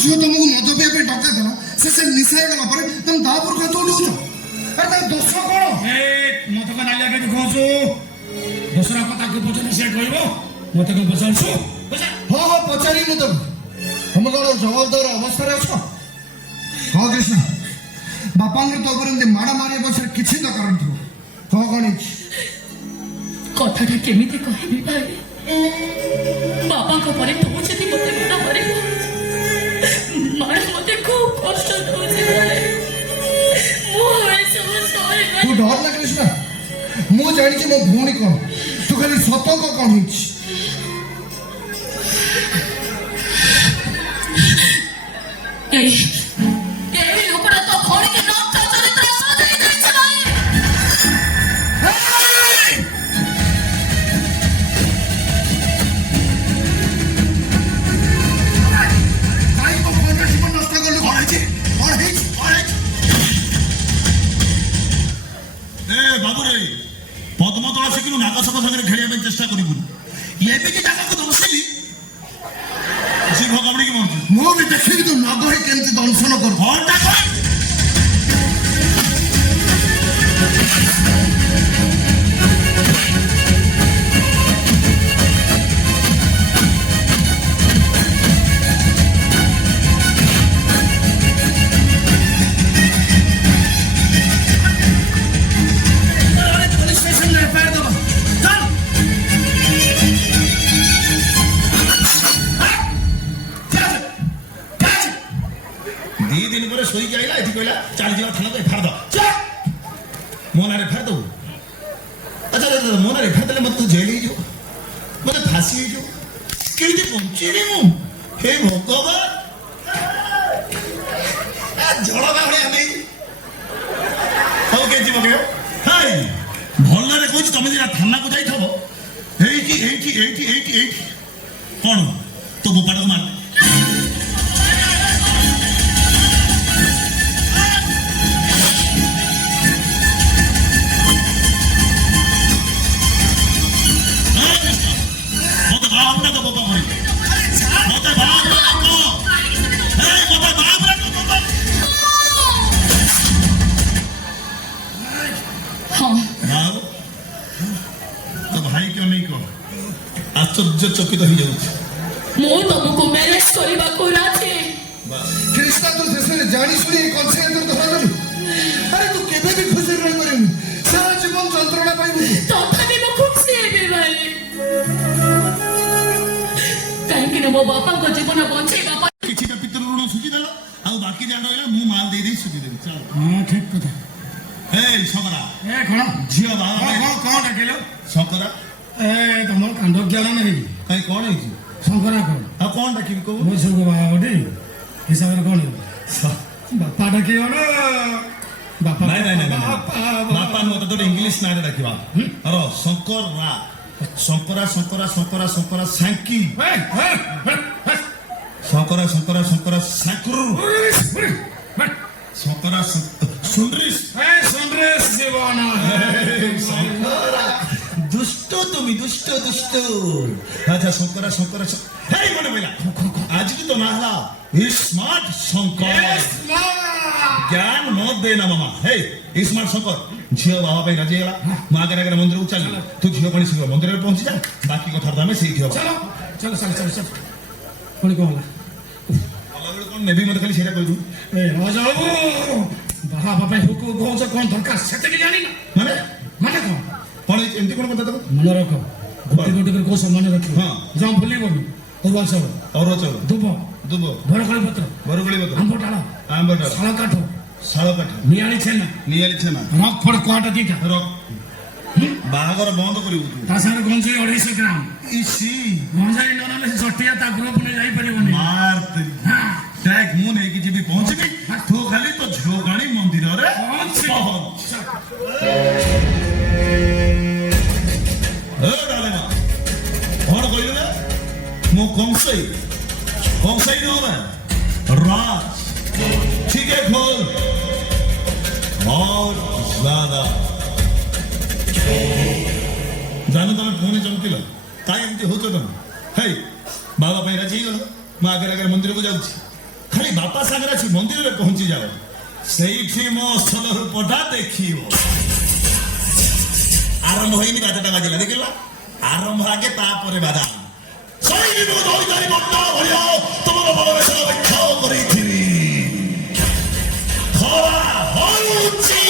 ଝିଅ ତମକୁ ମଦ ପିଇବା ପାଇଁ ଟଙ୍କା ଦେଲା ସେ ନିଶା ହେଇଗଲା ପରେ ତମେ ତା ଉପରକୁ ହାତ ଉଠଉଛ। ଆରେ ତା ଦୋଷ କଣ? ମତେ କଣ ନାଲିଆ କେମିତି କହୁଛୁ? ଦୋଷରା କଥା ପଚାରି ସେ କହିବ, ମତେ କଣ ପଚାରୁଛୁ? ହଁ ହଁ ପଚାରି ମୁଁ ତମେ ତମେ କଣ ଜବାବ ଦେବାର ଅବସ୍ଥାରେ ଅଛ? ହଁ କୃଷ୍ଣ, ବାପାଙ୍କର ତ ଉପରେ ଏମିତି ମାଡ଼ ମାରିବା ପଛରେ କିଛି ତ କାରଣ ଥିବ। କଣ କଣ ହେଇଛି? କଥାଟା କେମିତି କହିବି ଭାଇ? ବାବାଙ୍କ ପରେ ତୁ ଯଦି ମତେ ମାଡ଼ ମାରିବ, ମାଡ଼ ମତେ ଖୁବ କଷ୍ଟ ଦଉଛି ଭାଇ। ମୁଁ ଏସବୁ ସହିପାରିବି। ତୁ ଡର ନା କୃଷ୍ଣ, ମୁଁ ଜାଣିଛି ମୋ ଭଉଣୀ କଣ, ତୁ ଖାଲି ସତର୍କ କଣ ହେଇଛି। এই লোকটা তো ভরিকে নষ্ট চরিত্র সাজাই দিয়েছে ভাই। জীবন নষ্ট করলে কଣ ହେଇଛି? କଣ ହେଇଛି? ବାବୁ ରେ, ପଦ୍ମ ତଳ ଶିଖିଲୁ ନାଗସକ ସାଙ୍ଗରେ ଖେଳିବା ପାଇଁ ଚେଷ୍ଟା କରିବୁନି। ଏମିତି ଜାଗାକୁ ଦର୍ଶିଲି ସେ ଭଗବାନକି ମରୁଛୁ। ମୁଁ ବି ଦେଖିବି ତୁ ନଗ ହେଇ କେମିତି ଦଂଶନ କରୁ। ଦି ଦିନ ପରେ ଶୋଇକି ଆଇଲା, ଏଠି କହିଲା ଚାଲିଯିବା ଥାନାକୁ ଏଫଆଇଆର ଦବ। ମୋ ନାଁରେ ଏଫଆଇଆର ଦବୁ? ଆଚ୍ଛା ମୋ ନାଁରେ ଏଫଆଇଆର ଦେଲେ ମତେ ତୁ ଜେଲ ହେଇଯିବ, ମତେ ଫାଶୀ ହେଇଯିବ, କେମିତି ବଞ୍ଚେଇବି ମୁଁ? ହେ ଭଗବାନ, ଜଳକା ଭଳିଆ ନେଇ ହଉ କେମିତି ପକେଇବ? ହାଇ ଭଲରେ କହୁଛି, ତମେ ଯଦି ଥାନାକୁ ଯାଇଥିବ, ଏଇଠି ଏଇଠି ଏଇଠି ଏଇଠି ଏଇଠି କଣ ତୋ ବୋପାଟାକୁ ମାର। ଆଶ୍ଚର୍ଯ୍ୟଚକିତ ହେଇଯାଉଛି। ମୁଁ ତମକୁ ମ୍ୟାରେଜ କରିବାକୁ ରାଜି। କୃଷ୍ଣ, ତୁ ଶେଷରେ ଜାଣି ଶୁଣି ଏ କଂସରେ ଧରାଦେଲୁ। ଆରେ ତୁ କେବେ ବି ଖୁସିରେ ରହିପାରିବୁନି, ସାରା ଜୀବନ ଯନ୍ତ୍ରଣା ପାଇବୁ। ତଥାପି ମୁଁ ଖୁସି ହେବି ଭାଇ, କାହିଁକି ନା ମୋ ବାପାଙ୍କ ଜୀବନ ବଞ୍ଚେଇବା ପାଇଁ କିଛିଟା ପିତୃ ଋଣ ସୁଝିଦେଲ, ଆଉ ବାକି ଯାହା ରହିଲା ମୁଁ ମାଲ ଦେଇ ସୁଝିଦେବି। ହଁ ଠିକ କଥା। ଏଇ ଶଙ୍କରା, କଣ ଝିଅ ବାବା କଣ ଡାକିଲ? ଶଙ୍କରା, ତମର କାଣ୍ଡ ଜ୍ଞାନ ନାହିଁ କାହିଁ? କଣ ହେଇଛି? ଶଙ୍କରା କଣ ଆଉ କଣ ଡାକିବି କହୁ? ମୋ ସବୁ ବାବା ଗୋଟେ ହିସାବରେ କଣ ବାପା ଡାକିବ ନା? ବାପା ନାଇଁ ନାଇଁ ନାଇଁ, ବାପା ନୁହ, ତୋତେ ଇଂଲିଶ ନାଁରେ ଡାକିବା। ଆର ଶଙ୍କରା, ଶଙ୍କରା ଶଙ୍କରା ଶଙ୍କରା ଶଙ୍କରା ସାଙ୍କି, ଶଙ୍କରା ଶଙ୍କରା ଶଙ୍କରା ସାଙ୍କୁରୁ, ଶଙ୍କରା ସୁଣ୍ଡରିସ ଜୀବନ। দুষ্ট তুমি, দুষ্ট দুষ্ট। আচ্ছা শঙ্করা শঙ্করা, হেই মনে পড়লা, আজকে তো না হলা স্মার্ট শঙ্কর। জ্ঞান মত দে না মামা। হেই স্মার্ট শঙ্কর, ঝিও বাবা ପାଇଁ ରାଜି ହେଇଗଲା। ମୁଁ ଆଗରେ ଆଗରେ ମନ୍ଦିରକୁ ଚାଲିଲି, ତୁ ଝିଅ ପାଣି ଶୀଘ୍ର ମନ୍ଦିରରେ ପହଞ୍ଚି ଯା, ବାକି କଥାବାର୍ତ୍ତା ଆମେ ସେଇଠି ହବା। ଚାଲ ଚାଲ ଚାଲ ଚାଲ ଚାଲ। ପୁଣି କଣ ହେଲା? ଗଲାବେଳେ କଣ ନେବି ମତେ ଖାଲି ସେଇଟା କହିଦୁ। ରାଜା ବାବୁ, ବାହା ବାବା ହୁକୁ କହୁଛ, କଣ ଦରକାର ସେତିକି ଜାଣିନ? ମାନେ ମାନେ କଣ କଣ ଏମିତି କଣ କଥା? ତାକୁ ମନେ ରଖ, ଗୋଟି ଗୋଟି କରି କୋଉ ମନେ ରଖିବ। ହଁ ଜମ ଭୁଲିବନି। ଅରୁଆ ଚାଉଳ, ଅରୁଆ ଚାଉଳ, ଦୁବ ଦୁବ, ବରକୋଳି ପତ୍ର, ବରକୋଳି ପତ୍ର, ଆମ୍ବ ଡାଳ, ଆମ୍ବ ଡାଳ, ଶାଳ କାଠ, ଶାଳ କାଠ, ନିଆଳି ଛେନା, ନିଆଳି ଛେନା, ରକ୍ ଫଡ଼ କୁଆଟା ଦିଟା, ରକ୍। ବାହାଘର ବନ୍ଦ କରିବୁ ତା ସାଙ୍ଗରେ ଗଞ୍ଜେଇ 250 ଗ୍ରାମ। ଇସି ଗଞ୍ଜେଇ ନ ନେଲେ ଜଟିଆ ତା ଗ୍ରୁପ ନେଇ ଯାଇପାରିବନି। ମାରତେ ଟେକ୍ ମୁଁ ନେଇକି ଯିବି, ପହଞ୍ଚିବି, ତୁ ଖାଲି ତ ଝିଅ ଗାଣି ମନ୍ଦିରରେ ପହଞ୍ଚ। କଣ କହିଲୁ ନା? ମୁଁ କଂସାଇ, କଂସାଇ ନୁହଁ ରାଜ। ठीक है खोल और ज्यादा जानो तमें पुणी चमकिल काई एमती होच तुम हे बाबा राजी गल मैं आगे आगे मंदिर को जाऊँ ଖାଲି ବାପା ସାଙ୍ଗରେ ଆସି ମନ୍ଦିରରେ ପହଞ୍ଚି ଯାଅ, ସେଇଠି ମୋ ଅସଲ ରୂପଟା ଦେଖିବ। ଆରମ୍ଭ ହେଇନି, ବାଜାଟା ବାଜିଲା, ଦେଖିଲ? ଆରମ୍ଭ ଆଗେ ତାପରେ ବାଜା। ସେଇଦିନ ଦୈତାରୀ ବଣ୍ଟା ଭଳିଆ ତମର ବଳବେଶ ଅପେକ୍ଷା କରିଥିବି। ଖରା ହଉଛି,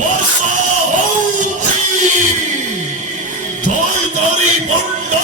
ବର୍ଷା ହଉଛି, ଦୈତାରୀ ବଣ୍ଟା